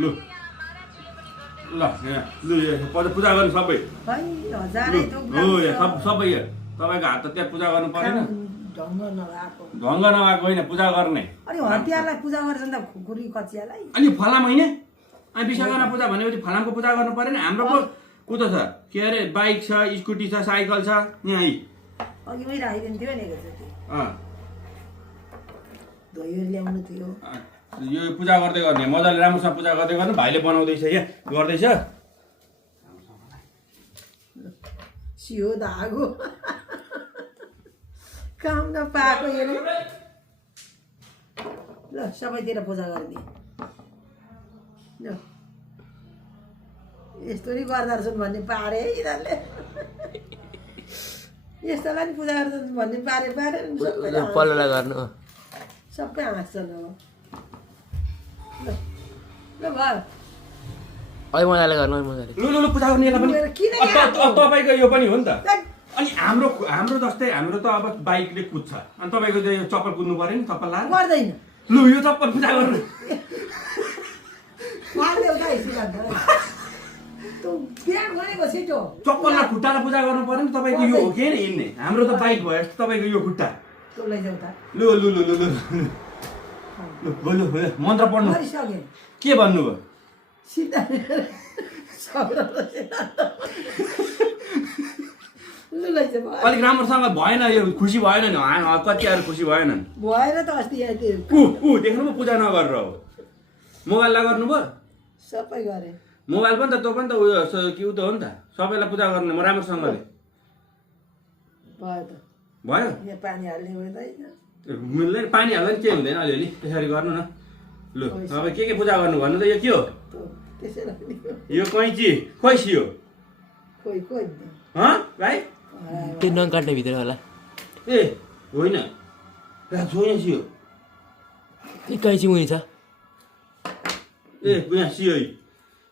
लु ल लु पूजा गर्नु सबै हो सबै तपाईँको हात त त्यहाँ पूजा गर्नु परेन ढङ्ग नभएको होइन पूजा गर्ने अनि हतियारलाई पूजा गर्छ नि त खुकुरी कचियालाई अनि फलाम होइन अनि विश्वकर्मा पूजा भनेपछि फलामको पूजा गर्नु परेन हाम्रो पो उता छ के अरे बाइक छ स्कुटी छ साइकल छ यहाँ अघि मै राखिदिन्थ्यो नि धोयो ल्याउनु थियो यो पूजा गर्दै गर्ने मजाले राम्रोसँग पूजा गर्दै गर्नु भाइले बनाउँदैछ यहाँ गर्दैछ सियो धागो काम नपाएको हेर्नु ल सबैतिर पूजा गरिदिए ल यस्तो नि गर्दा रहेछन् भन्ने पारे है यिनीहरूले यस्तोलाई नि पूजा गर्दा भन्ने पारे पल्लोलाई गर्नु सबै हाँस्छन् अब ल भयो अहिले मजाले गर्नु मजाले लु लु लु पूजा गर्ने तपाईँको यो पनि हो नि त अनि हाम्रो जस्तै हाम्रो त अब बाइकले कुद्छ अनि तपाईँको त यो चप्पल कुद्नु पर्यो नि चप्पल लाएर गर्दैन लु यो चप्पल पूजा गर्नु चप्पललाई खुट्टालाई पूजा गर्नु पर्यो नि तपाईँको यो हो के नि हिँड्ने हाम्रो त बाइक भयो जस्तो तपाईँको यो खुट्टा लु लु लु लु लु लु मन्त्र पढ्नु के भन्नुभयो अलिक राम्रोसँग भएन यो खुसी भएन नि कतिहरू खुसी भएनन् भएन त अस्ति देख्नु पो पूजा नगरेर हो मोबाइललाई गर्नुभयो सबै गरे मोबाइल पनि त त्यो पनि त उयो के उ त हो नि त सबैलाई पूजा गर्ने म राम्रोसँगले भयो त भयो यहाँ पानी हाल्ने हुँदैन मिल्दैन पानी हाल्दा नि के हुँदैन अलिअलि त्यसरी गर्नु न लु अब के पूजा गर्नु भन्नु त यो के हो यो कैँची खोइ सियो भाइ त्यो नङ काट्ने भित्र होला ए होइन छोइन सियो कैँची मुनि छ ए यहाँ सियो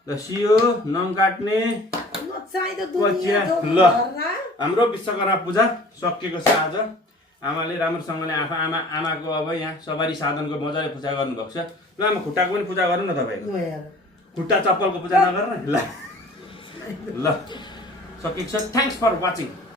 ल सियो नङ काट्ने ल हाम्रो विश्वकर्मा पूजा सकिएको छ आज आमाले राम्रोसँगले आमाको अब यहाँ सवारी साधनको मजाले पूजा गर्नुभएको छ ल आमा खुट्टाको पनि पूजा गर्नु न तपाईँको खुट्टा चप्पलको पूजा नगर्नु ल ल सकिएको छ थ्याङ्क्स फर वाचिङ